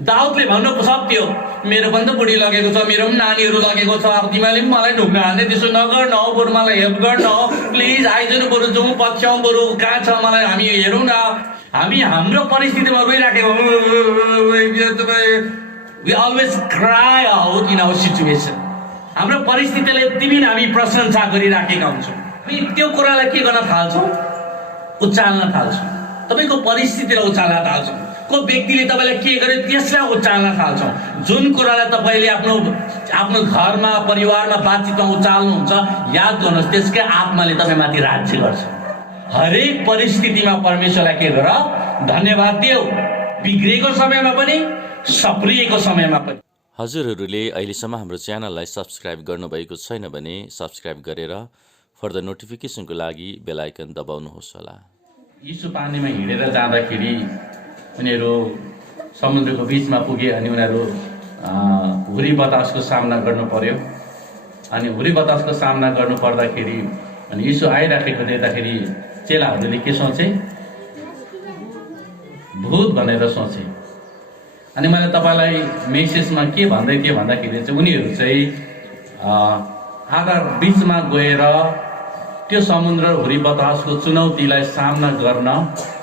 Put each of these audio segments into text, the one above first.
दाउदले भन्नु सक्थ्यो, मेरो पनि त बुढी लगेको छ, मेरो पनि नानीहरू लगेको छ, अब तिमीले पनि मलाई ढुक्न हाल्ने, त्यसो नगर न, बरु मलाई हेल्प गर न, प्लिज आइजनु, बरु जाउँ पछ्याउँ, बरु कहाँ छ मलाई हामी हेरौँ न। हामी हाम्रो परिस्थितिमा रोइराखेको, we always cry out in our situation. हाम्रो परिस्थितिले यति बिन हामी प्रशंसा गरिराखेका हुन्छौँ। हामी त्यो कुरालाई के गर्न थाल्छौँ? उचाल्न थाल्छौँ। तपाईँको परिस्थितिलाई उचाल्न थाल्छौँ। को व्यक्तिले तपाईँलाई के गर्यो त्यसलाई उचाल्न थाल्छौँ। जुन कुरालाई तपाईँले आफ्नो घरमा परिवारमा बातचितमा उचाल्नुहुन्छ, याद गर्नुहोस् त्यसकै आत्माले तपाईँमाथि राज्य गर्छ। हरेक परिस्थितिमा परमेश्वरलाई के गर? धन्यवाद देऊ। बिग्रेको समयमा पनि, सप्रिएको समयमा पनि। हजुरहरूले अहिलेसम्म हाम्रो च्यानललाई सब्सक्राइब गर्नुभएको छैन भने सब्सक्राइब गरेर फर्दर नोटिफिकेसनको लागि बेल आइकन दबाउनुहोस् होला। यीशु पानीमा हिँडेर जाँदाखेरि उनीहरू समुद्रको बिचमा पुगे अनि उनीहरू हुरी बतासको सामना गर्नु पर्यो। अनि हुरी बतासको सामना गर्नु पर्दाखेरि अनि यीशु आइराखेको देख्दाखेरि चेलाहरूले के सोचे? भूत भनेर सोचे। अनि मैले तपाईँलाई मेसेजमा के भन्दै थिएँ भन्दाखेरि चाहिँ उनीहरू चाहिँ आधा बिचमा गएर त्यो समुद्र हुरी बतासको चुनौतीलाई सामना गर्न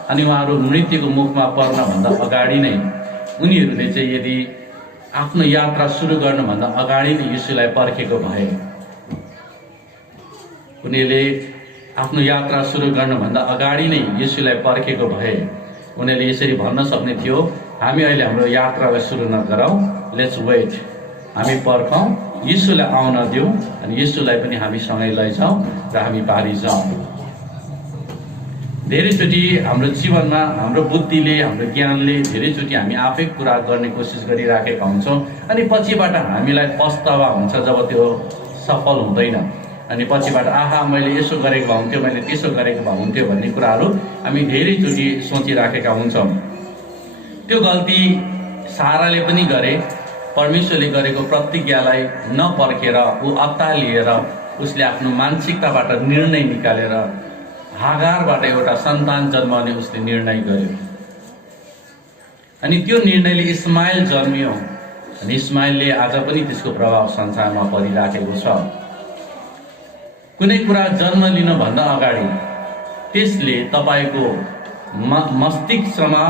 अनि उहाँहरू मृत्युको मुखमा पर्नभन्दा अगाडि नै उनीहरूले चाहिँ यदि आफ्नो यात्रा सुरु गर्नुभन्दा अगाडि नै यीशुलाई पर्खेको भए, उनीहरूले आफ्नो यात्रा सुरु गर्नुभन्दा अगाडि नै यीशुलाई पर्खेको भए उनीहरूले यसरी भन्न सक्ने थियो, हामी अहिले हाम्रो यात्रालाई सुरु नगरौँ, लेट्स वेट, हामी पर्खौँ, यीशुलाई आउन दिउँ अनि यीशुलाई पनि हामीसँगै लैजाउँ र हामी पारी जाउँ। धेरैचोटि हाम्रो जीवनमा हाम्रो बुद्धिले, हाम्रो ज्ञानले धेरैचोटि हामी आफै कुरा गर्ने कोसिस गरिराखेका हुन्छौँ अनि पछिबाट हामीलाई पछतावा हुन्छ जब त्यो सफल हुँदैन। अनि पछिबाट आहा मैले यसो गरेको भए हुन्थ्यो, मैले त्यसो गरेको भए हुन्थ्यो भन्ने कुराहरू हामी धेरैचोटि सोचिराखेका हुन्छौँ। त्यो गल्ती साराले पनि गरे। परमेश्वरले गरेको प्रतिज्ञालाई नपर्खेर ऊ अत्तालिएर उसले आफ्नो मानसिकताबाट निर्णय निकालेर हागारबाट एउटा सन्तान जन्माउने उसले निर्णय गर्यो। अनि त्यो निर्णयले इस्माइल जन्मियो अनि इस्माइलले आज पनि त्यसको प्रभाव संसारमा परिराखेको छ। कुनै कुरा जन्म लिनुभन्दा अगाडि त्यसले तपाईँको मस्तिष्कमा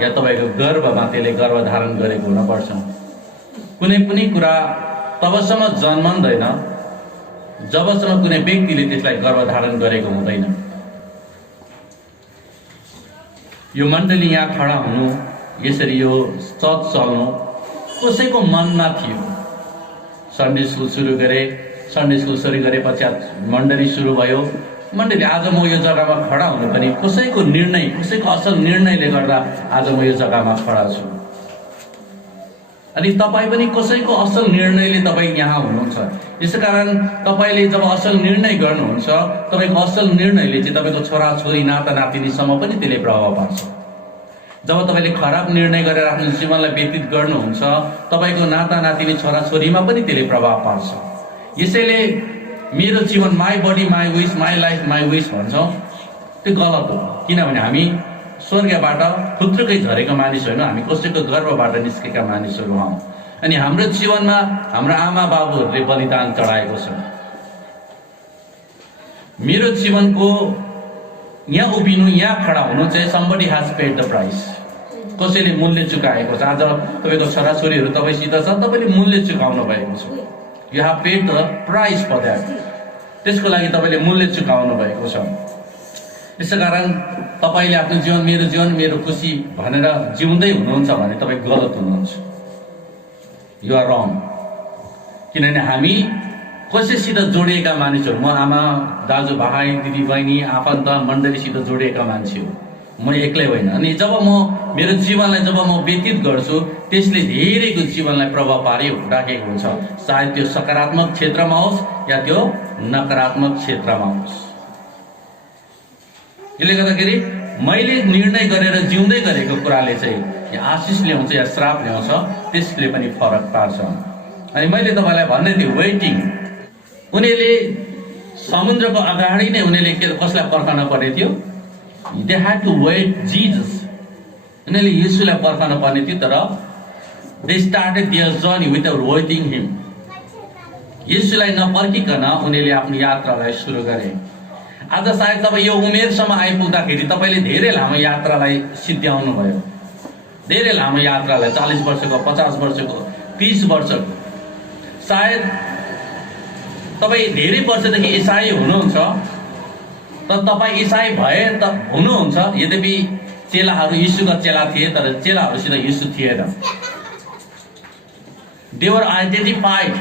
या तपाईँको गर्भमा त्यसले गर्भधारण गरेको हुनपर्छ। कुनै पनि कुरा तबसम्म जन्मँदैन जबसम्म कुनै व्यक्तिले त्यसलाई गर्भधारण गरेको हुँदैन। यो मण्डली यहाँ खडा हुनु, यसरी यो चर्च चल्नु कसैको मनमा थियो। सन्डे स्कुल सुरु गरे, सन्डे स्कुल सुरु गरे पश्चात मण्डली सुरु भयो। मण्डली आज म यो जग्गामा खडा हुनु पनि कसैको निर्णय, कसैको असल निर्णयले गर्दा आज म यो जग्गामा खडा छु। अनि तपाईँ पनि कसैको असल निर्णयले तपाईँ यहाँ हुनुहुन्छ। यसैकारण तपाईँले जब असल निर्णय गर्नुहुन्छ, तपाईँको असल निर्णयले चाहिँ तपाईँको छोराछोरी नाता नातिनीसम्म पनि त्यसले प्रभाव पार्छ। जब तपाईँले खराब निर्णय गरेर आफ्नो जीवनलाई व्यतीत गर्नुहुन्छ, तपाईँको नाता नातिनी छोराछोरीमा पनि त्यसले प्रभाव पार्छ। यसैले मेरो जीवन my body my wish, my life my wish भन्छौँ, त्यो गलत हो। किनभने हामी स्वर्गबाट खुत्रुकै झरेका मानिस होइनौँ, हामी कसैको गर्भबाट निस्केका मानिसहरू हौँ। अनि हाम्रो जीवनमा हाम्रो आमा बाबुहरूले बलिदान चढाएको छ। मेरो जीवनको यहाँ उभिनु, यहाँ खडा हुनु चाहिँ somebody has paid the price, कसैले मूल्य चुकाएको छ। आज तपाईँको छोराछोरीहरू तपाईँसित छ, तपाईँले मूल्य चुकाउनु भएको छ। You have paid the price for that, त्यसको लागि तपाईँले मूल्य चुकाउनु भएको छ। यसैकारण तपाईँले आफ्नो जीवन मेरो जीवन मेरो खुसी भनेर जिउँदै हुनुहुन्छ भने तपाईँ गलत हुनुहुन्छ। You are wrong. किनभने हामी कसैसित जोडिएका मानिसहरू, म आमा दाजु भाइ दिदी बहिनी आफन्त मण्डलीसित जोडिएका मान्छे हो, म एक्लै होइन। अनि जब म मेरो जीवनलाई जब म व्यतीत गर्छु त्यसले धेरैको जीवनलाई प्रभाव पारिराखेको हुन्छ, सायद त्यो सकारात्मक क्षेत्रमा होस् या त्यो नकारात्मक क्षेत्रमा होस्। यसले गर्दाखेरि मैले निर्णय गरेर जिउँदै गरेको कुराले चाहिँ या आशिष ल्याउँछ या श्राप ल्याउँछ, त्यसले पनि फरक पार्छ। अनि मैले तपाईँलाई भन्दै थिएँ वेटिङ। उनीहरूले समुद्रको अगाडि नै उनीहरूले कसलाई पर्खन पर्ने थियो? They had to wait Jesus. उनीहरूले यीशुलाई पर्खन पर्ने थियो, तर They started their journey without waiting him. येशूलाई नपर्खिकन उनीहरूले आफ्नो यात्रालाई सुरु गरे। आज सायद तपाईँ यो उमेरसम्म आइपुग्दाखेरि तपाईँले धेरै लामो यात्रालाई सिद्ध्याउनु भयो, धेरै लामो यात्रालाई, 40 वर्षको, 50 वर्षको, 30 वर्षको। सायद तपाईँ धेरै वर्षदेखि इसाई हुनुहुन्छ, तर तपाईँ इसाई भए त हुनुहुन्छ, यद्यपि चेलाहरू यीशुका चेला थिए, तर चेलाहरूसित यीशु थिएन। They were identified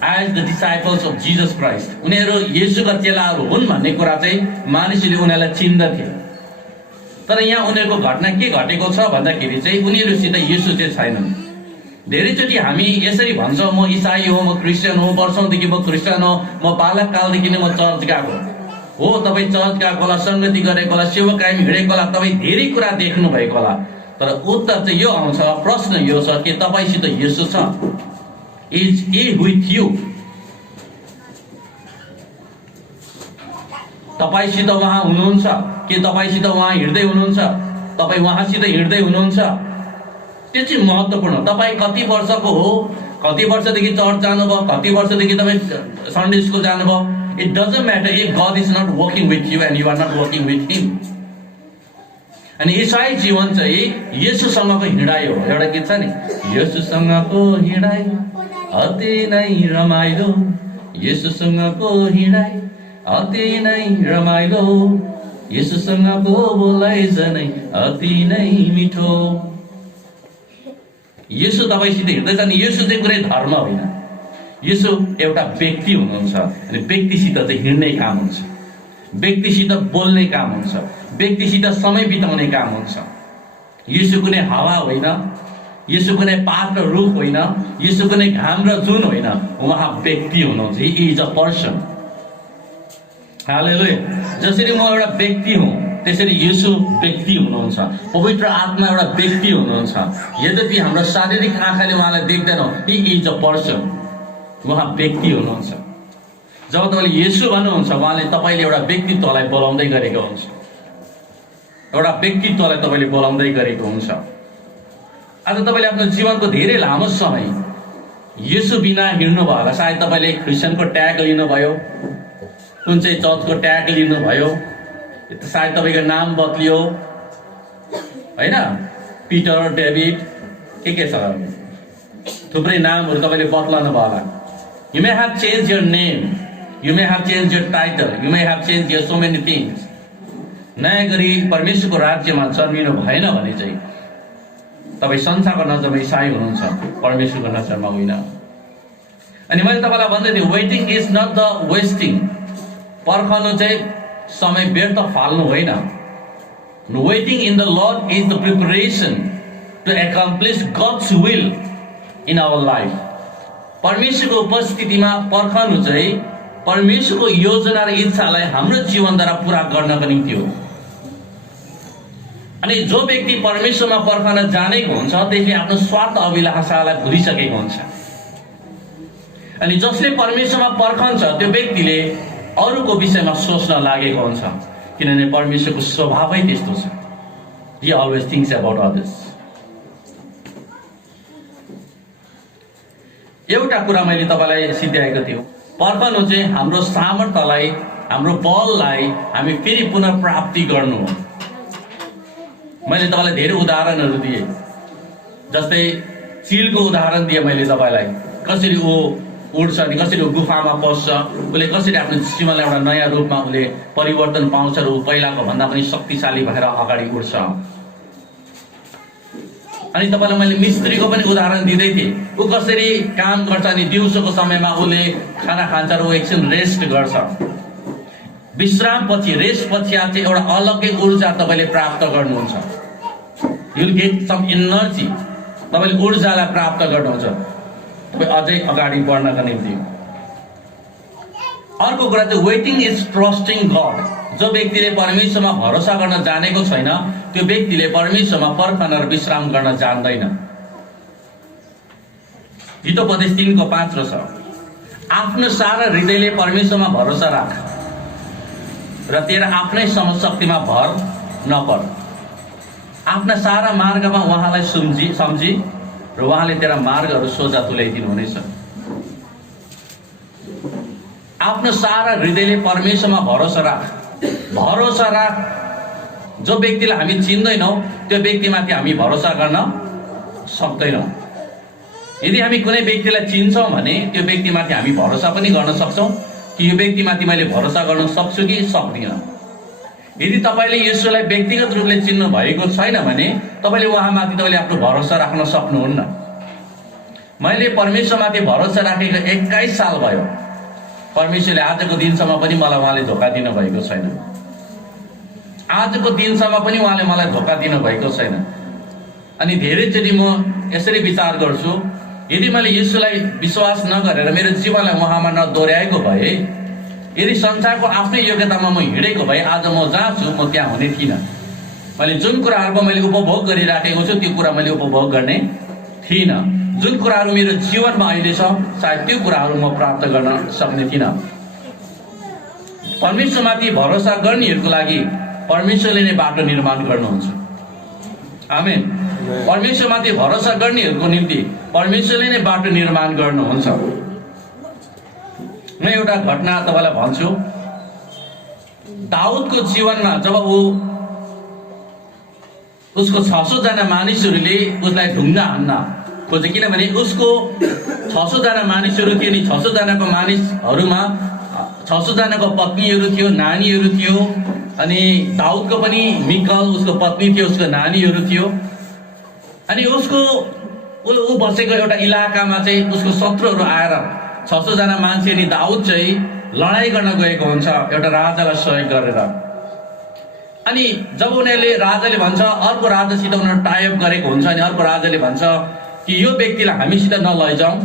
as the disciples of Jesus Christ. उनीहरू येशूका चेलाहरू हुन् भन्ने कुरा चाहिँ मानिसले उनीहरूलाई चिन्दथे। तर यहाँ उनीहरूको घटना के घटेको छ भन्दाखेरि चाहिँ उनीहरूसित येशू चाहिँ छैनन्। धेरैचोटि हामी यसरी भन्छौँ, म इसाई हो, म क्रिस्चियन हो, वर्षौँदेखि म क्रिस्चियन हो, म बालककालदेखि नै म चर्च गएको हो। तपाईँ चर्च गएको होला, सङ्गति गरेको होला, सेवाकायम हिँडेको होला, तपाईँ धेरै कुरा देख्नु भएको होला। तर उत्तर चाहिँ यो आउँछ, प्रश्न यो छ कि तपाईँसित येशू छ? Is he with you? तपाईसित उहाँ हुनुहुन्छ कि तपाईसित उहाँ हिँड्दै हुनुहुन्छ? तपाईँ उहाँसित हिँड्दै हुनुहुन्छ? त्यो चाहिँ महत्त्वपूर्ण। तपाईँ कति वर्षको हो, कति वर्षदेखि चर्च जानुभयो, कति वर्षदेखि तपाईँ सन्डे स्कुल जानुभयो, it doesn't matter if God is not working with you and you are not working with him. अनि इसाई जीवन चाहिँ येशूसँगको हिँडाइ हो। एउटा गीत छ नि, येशूसँगको हिँडाइ अति नै रमाइलो, येशूसँगको हिँडाइ अति नै रमाइलो, येशूसँगको बोलाइ जनै अति नै मिठो। येशू तपाईँसित हिँड्दैछ नि, येशू चाहिँ कुनै धर्म होइन, येशू एउटा व्यक्ति हुनुहुन्छ। अनि व्यक्तिसित चाहिँ हिँड्ने काम हुन्छ, व्यक्तिसित बोल्ने काम हुन्छ, व्यक्तिसित समय बिताउने काम हुन्छ। येशू कुनै हावा होइन, येशू कुनै पात र रुख होइन, येशू कुनै घाम र जुन होइन, उहाँ व्यक्ति हुनुहुन्छ। He is a person. Hallelujah. जसरी म एउटा व्यक्ति हुँ त्यसरी येशू व्यक्ति हुनुहुन्छ, पवित्र आत्मा एउटा व्यक्ति हुनुहुन्छ। यद्यपि हाम्रो शारीरिक आँखाले उहाँलाई देख्दैनौँ, ही इज अ पर्सन, उहाँ व्यक्ति हुनुहुन्छ। जब तपाईँले येशू भन्नुहुन्छ, उहाँले तपाईँले एउटा व्यक्तित्वलाई बोलाउँदै गरेको हुन्छ, एउटा व्यक्तित्वलाई तपाईँले बोलाउँदै गरेको हुन्छ। आज तपाईँले आफ्नो जीवनको धेरै लामो समय येशू बिना हिँड्नुभयो होला। सायद तपाईँले क्रिस्चियनको ट्याग लिनुभयो, कुन चाहिँ चर्चको ट्याग लिनुभयो, सायद तपाईँको नाम बदलियो होइन, पिटर, डेभिड, के छ, थुप्रै नामहरू तपाईँले बदलाउनु भयो होला। You may have change your name, you may have change your title, you may have change your so many things. नयाँ गरी परमेश्वरको राज्यमा जन्मिनु भएन भने चाहिँ तपाईँ संसारको नजरमा इसाई हुनुहुन्छ, परमेश्वरको नजरमा होइन। अनि मैले तपाईँलाई भन्दै थिएँ, waiting is not the wasting. पर्खनु चाहिँ समय व्यर्थ फाल्नु होइन। Waiting in the Lord is the preparation to accomplish God's will in our life. परमेश्वरको उपस्थितिमा पर्खनु चाहिँ परमेश्वरको योजना र इच्छालाई हाम्रो जीवनद्वारा पुरा गर्नको निम्ति हो। अनि जो व्यक्ति परमेश्वरमा पर्खन जानेको हुन्छ त्यसले आफ्नो स्वार्थ अभिलाषालाई भुलिसकेको हुन्छ। अनि जसले परमेश्वरमा पर्खन्छ त्यो व्यक्तिले अरूको विषयमा सोच्न लागेको हुन्छ, किनभने परमेश्वरको स्वभावै त्यस्तो छ। He always thinks about others. एउटा कुरा मैले तपाईँलाई सिद्ध्याएको थियो, पर्खनु चाहिँ हाम्रो सामर्थ्यलाई, हाम्रो बललाई हामी फेरि पुनर्प्राप्ति गर्नु हो। मैले तपाईँलाई धेरै उदाहरणहरू दिएँ, जस्तै चिलको उदाहरण दिएँ मैले तपाईँलाई। कसरी ऊ उड्छ अनि कसरी ऊ गुफामा पस्छ, उसले कसरी आफ्नो जीवनलाई एउटा नयाँ रूपमा उसले परिवर्तन पाउँछ र ऊ पहिलाको भन्दा पनि शक्तिशाली भएर अगाडि उड्छ। अनि तपाईँलाई मैले मिस्त्रीको पनि उदाहरण दिँदै थिएँ, ऊ कसरी काम गर्छ अनि दिउँसोको समयमा उसले खाना खान्छ र ऊ एकछिन रेस्ट गर्छ। विश्राम पछि, रेस्ट पछि चाहिँ एउटा अलग्गै ऊर्जा तपाईँले प्राप्त गर्नुहुन्छ। You will get some energy, तपाईँले ऊर्जालाई प्राप्त गर्नुहुन्छ तपाईँ अझै अगाडि बढ्नका निम्ति। अर्को कुरा चाहिँ वेटिङ इज ट्रस्टिङ गड। जो व्यक्तिले परमेश्वरमा भरोसा गर्न जानेको छैन त्यो व्यक्तिले परमेश्वरमा पर्खन र विश्राम गर्न जान्दैन। हितोपदेश 3:5 छ, आफ्नो सारा हृदयले परमेश्वरमा भरोसा राख र तेरा आफ्नै समशक्तिमा भर नपर। आफ्ना सारा मार्गमा उहाँलाई सम्झी र उहाँले तेरा मार्गहरू सोझा तुल्याइदिनु हुनेछ। आफ्नो सारा हृदयले परमेश्वरमा भरोसा राख। भरोसा राख। जो व्यक्तिलाई हामी चिन्दैनौँ त्यो व्यक्तिमाथि हामी भरोसा गर्न सक्दैनौँ। यदि हामी कुनै व्यक्तिलाई चिन्छौँ भने त्यो व्यक्तिमाथि हामी भरोसा पनि गर्न सक्छौँ कि यो व्यक्तिमाथि मैले भरोसा गर्न सक्छु कि सक्दिनँ। यदि तपाईँले यसोलाई व्यक्तिगत रूपले चिन्नु भएको छैन भने तपाईँले उहाँमाथि तपाईँले आफ्नो भरोसा राख्न सक्नुहुन्न। मैले परमेश्वरमाथि भरोसा राखेको 21 साल भयो। परमेश्वरले आजको दिनसम्म पनि मलाई उहाँले धोका दिनु भएको छैन। आजको दिनसम्म पनि उहाँले मलाई धोका दिनु भएको छैन। अनि धेरैचोटि म यसरी विचार गर्छु, यदि मैले यसोलाई विश्वास नगरेर मेरो जीवनलाई उहाँमा नदोर्याएको भए, यदि संसारको आफ्नै योग्यतामा म हिँडेको भए आज म जहाँ छु म त्यहाँ हुने थिइनँ। मैले जुन कुराहरूको मैले उपभोग गरिराखेको छु त्यो कुरा मैले उपभोग गर्ने थिइनँ। जुन कुराहरू मेरो जीवनमा अहिले छ सायद त्यो कुराहरू म प्राप्त गर्न सक्ने थिइनँ। परमेश्वरमाथि भरोसा गर्नेहरूको लागि परमेश्वरले नै बाटो निर्माण गर्नुहुन्छ। आमेन। परमेश्वरमाथि भरोसा गर्नेहरूको निम्ति परमेश्वरले नै बाटो निर्माण गर्नुहुन्छ। म एउटा घटना तपाईँलाई भन्छु। दाउदको जीवनमा जब उसको 600 जना मानिसहरूले उसलाई ढुङ्गा हान्न खोजे, किनभने उसको 600 जना मानिसहरू थिए नि 600 जनाको मानिसहरूमा 600 जनाको पत्नीहरू थियो, नानीहरू थियो। अनि दाउदको पनि मिकल उसको पत्नी थियो, उसको नानीहरू थियो। अनि उसको ऊ बसेको एउटा इलाकामा चाहिँ उसको शत्रुहरू आएर 600 जना मान्छे अनि दाउद चाहिँ लडाइँ गर्न गएको हुन्छ एउटा राजालाई सहयोग गरेर। अनि जब उनीहरूले राजाले भन्छ अर्को राजासित उनीहरू टाइअप गरेको हुन्छ अनि अर्को राजाले भन्छ कि यो व्यक्तिलाई हामीसित नलैजाउँ,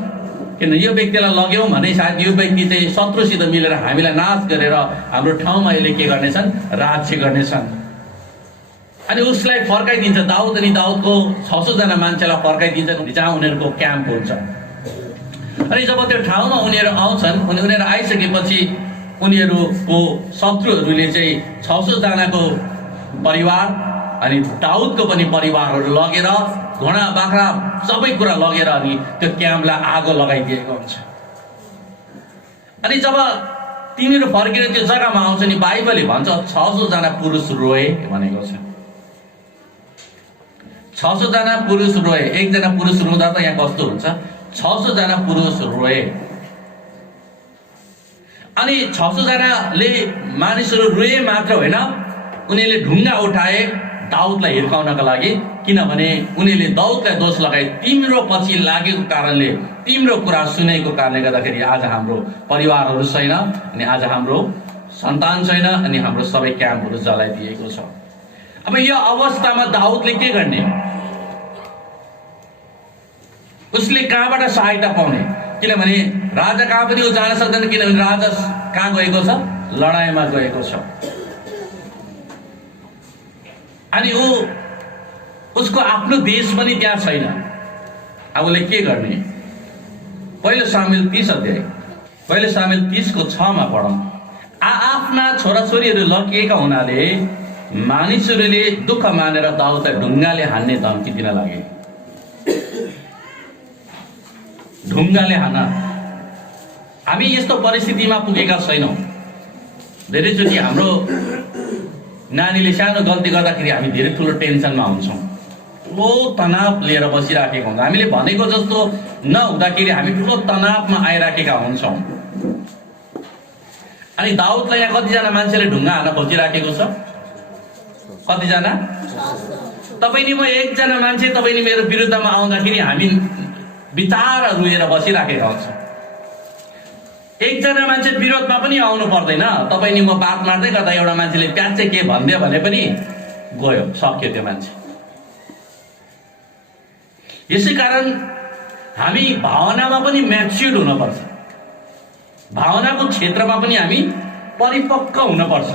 किन यो व्यक्तिलाई लग्यौँ भने सायद यो व्यक्ति चाहिँ शत्रुसित मिलेर हामीलाई नाश गरेर हाम्रो ठाउँमा यसले के गर्नेछन्, राज्य गर्नेछन्। अनि उसलाई फर्काइदिन्छ दाउद अनि दाउदको 600 जना मान्छेलाई फर्काइदिन्छ जहाँ उनीहरूको क्याम्प हुन्छ। अनि जब त्यो ठाउँमा उनीहरू आउँछन्, उनीहरू आइसकेपछि उनीहरूको शत्रुहरूले चाहिँ 600 जनाको परिवार अनि दाउदको पनि परिवारहरू लगेर घोडा बाख्रा सबै कुरा लगेर अनि त्यो क्याम्पलाई आगो लगाइदिएको हुन्छ। अनि जब तिनीहरू फर्केर त्यो जग्गामा आउँछ नि बाइबलले भन्छ 600 जना पुरुष रोए भनेको छ। 600 जना पुरुष रोए। एकजना पुरुष रुँदा त यहाँ कस्तो हुन्छ, 600 जना पुरुष रोए। अनि 600 जनाले मानिसहरू रोए मात्र होइन, उनीहरूले ढुङ्गा उठाए दाउदलाई हिर्काउनका लागि, किनभने उनीहरूले दाउदलाई दोष लगाए तिम्रो पछि लागेको कारणले, तिम्रो कुरा सुनेको कारणले गर्दाखेरि आज हाम्रो परिवारहरू छैन अनि आज हाम्रो सन्तान छैन अनि हाम्रो सबै क्याम्पहरू जलाइदिएको छ। अब यो अवस्थामा दाउदले के गर्ने? उसले कहाँबाट सहायता पाउने? किनभने राजा कहाँ पनि ऊ जान सक्दैन, किनभने राजा कहाँ गएको छ? लडाइँमा गएको छ। अनि उसको आफ्नो देश पनि त्यहाँ छैन। अब उसले के गर्ने? पहिलो सामुएल 30 अध्याय, पहिलो सामुएल 30 को 6 मा पढौँ। आफ्ना छोराछोरीहरू लगिएका हुनाले मानिसहरूले दुःख मानेर दाउदलाई ढुङ्गाले हान्ने धम्की दिन लागे। ढुङ्गाले हान। हामी यस्तो परिस्थितिमा पुगेका छैनौँ। धेरैचोटि हाम्रो नानीले सानो गल्ती गर्दाखेरि हामी धेरै ठुलो टेन्सनमा हुन्छौँ, ठुलो तनाव लिएर बसिराखेको हुन्छ। हामीले भनेको जस्तो नहुँदाखेरि हामी ठुलो तनावमा आइराखेका हुन्छौँ। अनि दाउदलाई यहाँ कतिजना मान्छेले ढुङ्गा हान्न खोजिराखेको छ? कतिजना? तपाईँ नि म एकजना मान्छे तपाईँ नि मेरो विरुद्धमा आउँदाखेरि हामी बिचारा रुएर बसिराखेका हुन्छौँ। एकजना मान्छे विरोधमा पनि आउनु पर्दैन। तपाईँ नि म बात मार्दै गर्दा एउटा मान्छेले प्याच्चै के भनिदियो भने पनि गयो, सक्यो त्यो मान्छे। यसै कारण हामी भावनामा पनि म्याच्युर्ड हुनुपर्छ। भावनाको क्षेत्रमा पनि हामी परिपक्व हुनुपर्छ।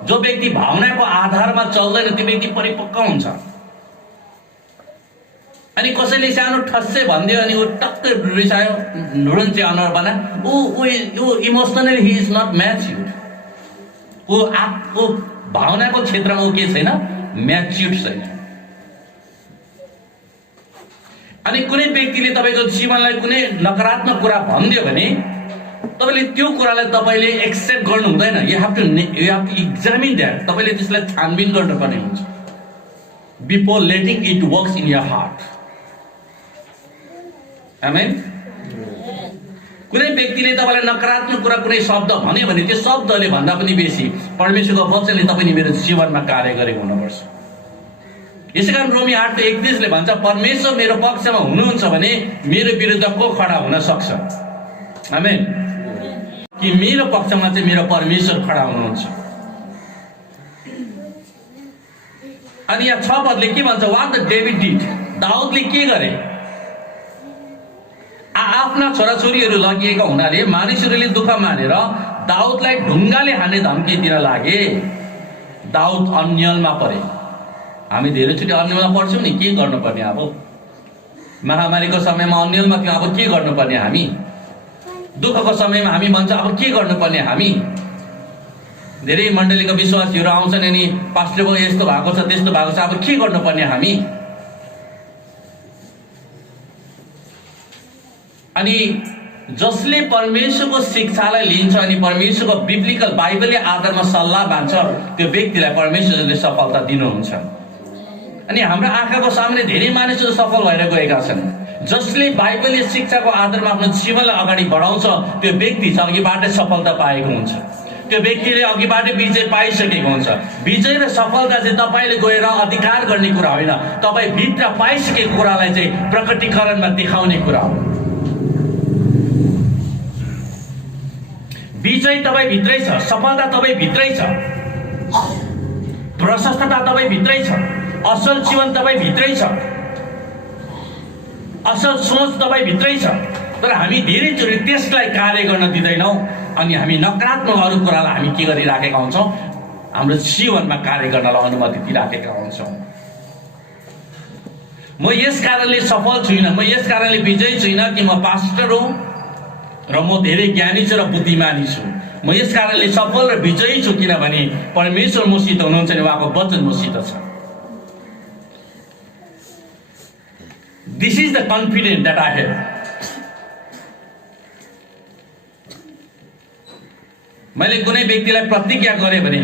जो व्यक्ति भावनाको आधारमा चल्दैन त्यो व्यक्ति परिपक्व हुन्छ। अनि कसैले सानो ठस्से भनिदियो अनि ऊ टक्कै रिसायो, ढुढुन्चे अनुहार बना, ऊ emotionally he is not matured. ऊ भावनाको क्षेत्रमा ऊ के छैन? म्याच्युर्ड छैन। अनि कुनै व्यक्तिले तपाईँको जीवनलाई कुनै नकारात्मक कुरा भनिदियो भने तपाईँले त्यो कुरालाई तपाईँले एक्सेप्ट गर्नु हुँदैन। You have to examine that. तपाईँले त्यसलाई छानबिन गर्नुपर्ने हुन्छ before letting it works in your heart. Amen. कुनै व्यक्तिले तपाईँलाई नकारात्मक कुरा कुनै शब्द भन्यो भने त्यो शब्दले भन्दा पनि बेसी परमेश्वरको वचनले तपाईँ मेरो जीवनमा कार्य गरेको हुनुपर्छ। यसै कारण रोमी 8:31 भन्छ परमेश्वर मेरो पक्षमा हुनुहुन्छ भने मेरो विरुद्ध को खडा हुन सक्छ। आमेन। कि मेरो पक्षमा चाहिँ मेरो परमेश्वर खडा हुनुहुन्छ। अनि यहाँ 6 पदले के भन्छ? What the David did. दाउदले के गरे? आफ्ना छोराछोरीहरू लगिएका हुनाले मानिसहरूले दुःख मानेर दाउदलाई ढुङ्गाले हान्ने धम्की दिन लागे। दाउद अन्यलमा परे। हामी धेरैचोटि अन्यलमा पर्छौँ नि, के गर्नुपर्ने? अब महामारीको समयमा अन्यलमा थियो, अब के गर्नुपर्ने हामी? दुःखको समयमा हामी भन्छ अब के गर्नुपर्ने हामी? धेरै मण्डलीका विश्वासीहरू आउँछन् अनि पास्टरको यस्तो भएको छ त्यस्तो भएको छ, अब के गर्नुपर्ने हामी? अनि जसले परमेश्वरको शिक्षालाई लिन्छ अनि परमेश्वरको बिब्लिकल बाइबलले आधारमा सल्लाह मान्छ त्यो व्यक्तिलाई परमेश्वरले सफलता दिनुहुन्छ। अनि हाम्रो आँखाको सामने धेरै मानिसहरू सफल भएर गएका छन्। जसले बाइबलीय शिक्षाको आधारमा आफ्नो जीवनलाई अगाडि बढाउँछ त्यो व्यक्ति चाहिँ अघिबाटै सफलता पाएको हुन्छ। त्यो व्यक्तिले अघिबाटै विजय पाइसकेको हुन्छ। विजय र सफलता चाहिँ तपाईँले गएर अधिकार गर्ने कुरा होइन, तपाईँ भित्र पाइसकेको कुरालाई चाहिँ प्रकटीकरणमा देखाउने कुरा हो। विजय तपाईँ भित्रै छ, सफलता तपाईँ भित्रै छ, प्रशस्तता तपाईँ भित्रै छ, असल जीवन तपाईँ भित्रै छ, असल सोच तपाईँ भित्रै छ। तर हामी धेरैचोटि त्यसलाई कार्य गर्न दिँदैनौँ अनि हामी नकारात्मक अरू कुरालाई हामी के गरिराखेका हुन्छौँ? हाम्रो जीवनमा कार्य गर्नलाई अनुमति दिइराखेका हुन्छौँ। म यस कारणले सफल छुइनँ, म यस कारणले विजयी छुइनँ कि म पास्टर हो र म धेरै ज्ञानी छु र बुद्धिमानी छु। म यस कारणले सफल र विजयी छु किनभने परमेश्वर मसित हुनुहुन्छ नि उहाँको वचन मसित छ। This is the confidence that I have. मैले कुनै व्यक्तिलाई प्रतिज्ञा गरेँ भने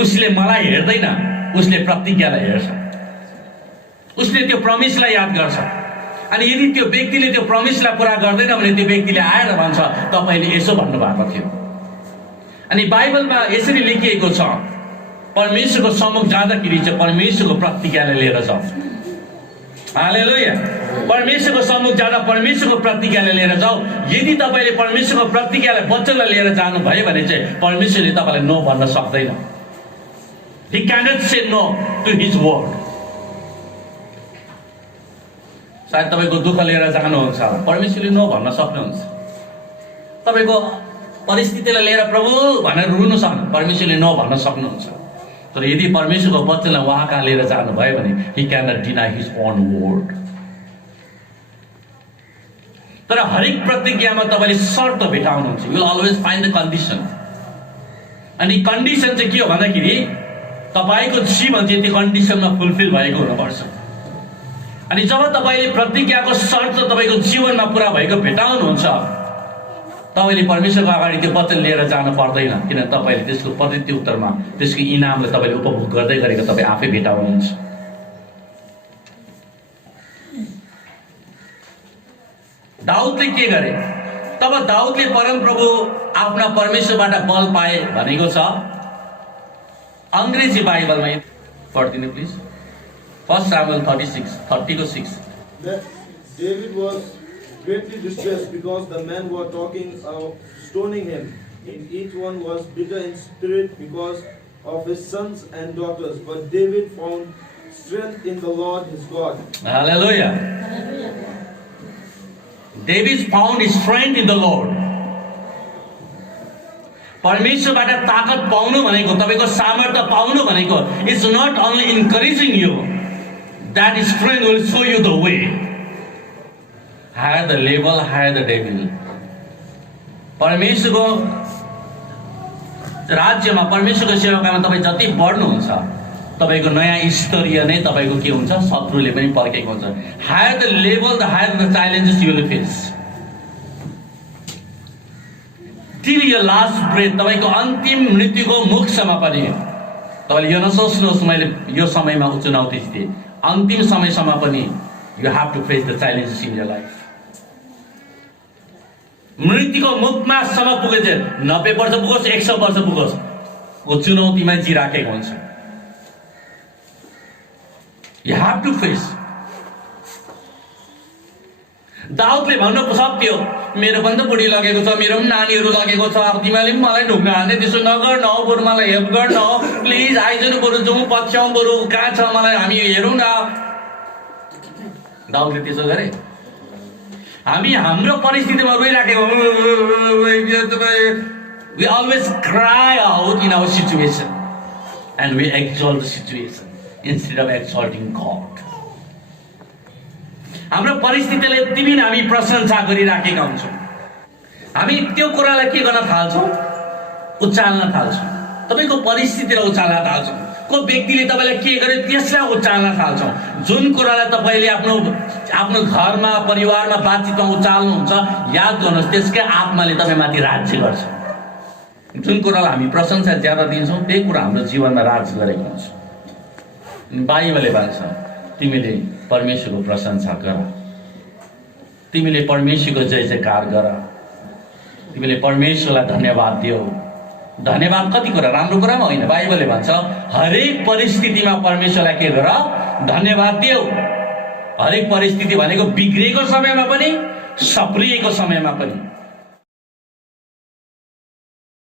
उसले मलाई हेर्दैन, उसले प्रतिज्ञालाई हेर्छ, उसले त्यो प्रमिसलाई याद गर्छ। अनि यदि त्यो व्यक्तिले त्यो प्रमिसलाई पुरा गर्दैन भने त्यो व्यक्तिले आएर भन्छ तपाईँले यसो भन्नुभएको थियो। अनि बाइबलमा यसरी लेखिएको छ परमेश्वरको सम्मुख जाँदाखेरि चाहिँ परमेश्वरको प्रतिज्ञालाई लिएर जाऊ। हालेलुया। परमेश्वरको सम्मुख जाँदा परमेश्वरको प्रतिज्ञालाई लिएर जाऊ। यदि तपाईँले परमेश्वरको प्रतिज्ञालाई वचनलाई लिएर जानु भयो भने चाहिँ परमेश्वरले तपाईँलाई नो भन्न सक्दैन। He cannot say no to his word। सायद तपाईँको दुःख लिएर जानुहुन्छ, परमेश्वरले नो भन्न सक्नुहुन्छ। तपाईँको परिस्थितिलाई लिएर प्रभु भनेर रुनु सक्नु, परमेश्वरले नो भन्न सक्नुहुन्छ। तर यदि परमेश्वरको वचनलाई उहाँ कहाँ लिएर जानुभयो भने he cannot deny his own word। तर हरेक प्रतिज्ञामा तपाईँले शर्त भेटाउनुहुन्छ। You will always find the condition। अनि कन्डिसन चाहिँ के हो भन्दाखेरि तपाईँको जीवन चाहिँ त्यो कन्डिसनमा फुलफिल भएको हुनुपर्छ। अनि जब तपाईँले प्रतिज्ञाको शर्त तपाईँको जीवनमा पुरा भएको भेटाउनुहुन्छ तपाईँले परमेश्वरको अगाडि त्यो वचन लिएर जानु पर्दैन, किन तपाईँले त्यसको प्रत्युत्तरमा त्यसको इनामलाई तपाईँले उपभोग गर्दै गरेको तपाईँ आफै भेटाउनुहुन्छ। दाउदले के गरे? तब दाउदले परमप्रभु आफ्ना परमेश्वरबाट बल पाए भनेको छ अङ्ग्रेजी बाइबलमा। पढिदिनु please. 1 Samuel 30:6। David was greatly distressed because the men were talking of stoning him. Each one was bitter in spirit because of his sons and daughters. But David found strength in the Lord his God. Hallelujah. David found his strength in the Lord. परमेश्वरबाट ताकत पाउनु भनेको, तपाईको सामर्थ्य पाउनु भनेको it's not only encouraging you, that strength will show you the way. Higher the level, higher the devil. परमेश्वरको राज्यमा, परमेश्वरको सेवाकामा तपाईँ जति बढ्नुहुन्छ तपाईँको नयाँ स्तरीय नै तपाईँको के हुन्छ, शत्रुले पनि पर्खेको हुन्छ। Higher the level, the higher the challenges you will face. Till your last breath, तपाईँको अन्तिम मृत्युको मुखसम्म पनि तपाईँले यो नसोच्नुहोस् मैले यो समयमा चुनौती थिएँ, अन्तिम समयसम्म पनि you have to face the challenges in your life. मृत्युको मुखमासम्म पुगे चाहिँ 90 वर्ष पुगोस्, 100 वर्ष पुगोस्, वो चुनौतीमा जिराखेको हुन्छ। You have to face. दाउदले भन्नु सक्थ्यो, मेरो पनि त बुढी लगेको छ, मेरो पनि नानीहरू लगेको छ, अब तिमीले पनि मलाई ढुङ्गा हान्ने, त्यसो नगर्न हो, बरु मलाई हेल्प गर्न हो, प्लिज आइजनु, बरु जाउँ पछ्याउँ, बरु कहाँ छ मलाई हामी हेरौँ न। दाउदले त्यसो गरे। हामी हाम्रो परिस्थितिमा रोइराखेको, we always cry out in our situation and we exalt the situation instead of exalting God. हाम्रो परिस्थितिले यति बिन हामी प्रशंसा गरिराखेका हुन्छौँ। हामी त्यो कुरालाई के गर्न थाल्छौँ, उचाल्न थाल्छौँ। तपाईँको परिस्थितिलाई उचाल्न थाल्छौँ। को व्यक्तिले तपाईँलाई के गर्यो त्यसलाई उचाल्न थाल्छौँ। जुन कुरालाई तपाईँले आफ्नो घरमा परिवारमा बातचितमा उचाल्नुहुन्छ, याद गर्नुहोस् त्यसकै आत्माले तपाईँमाथि राज्य गर्छ। जुन कुरालाई हामी प्रशंसा ज्यादा दिन्छौँ त्यही कुरा हाम्रो जीवनमा राज गरेको हुन्छ। बाइबलले भन्छ तिमीले परमेश्वरको प्रशंसा गर, तिमीले परमेश्वरको जय जयकार गर, तिमीले परमेश्वरलाई धन्यवाद दियो। धन्यवाद कति कुरा, राम्रो कुरामा होइन। बाइबलले भन्छ हरेक परिस्थितिमा परमेश्वरलाई के गर, धन्यवाद दियो। हरेक परिस्थिति भनेको बिग्रेको समयमा पनि, सप्रिएको समयमा पनि।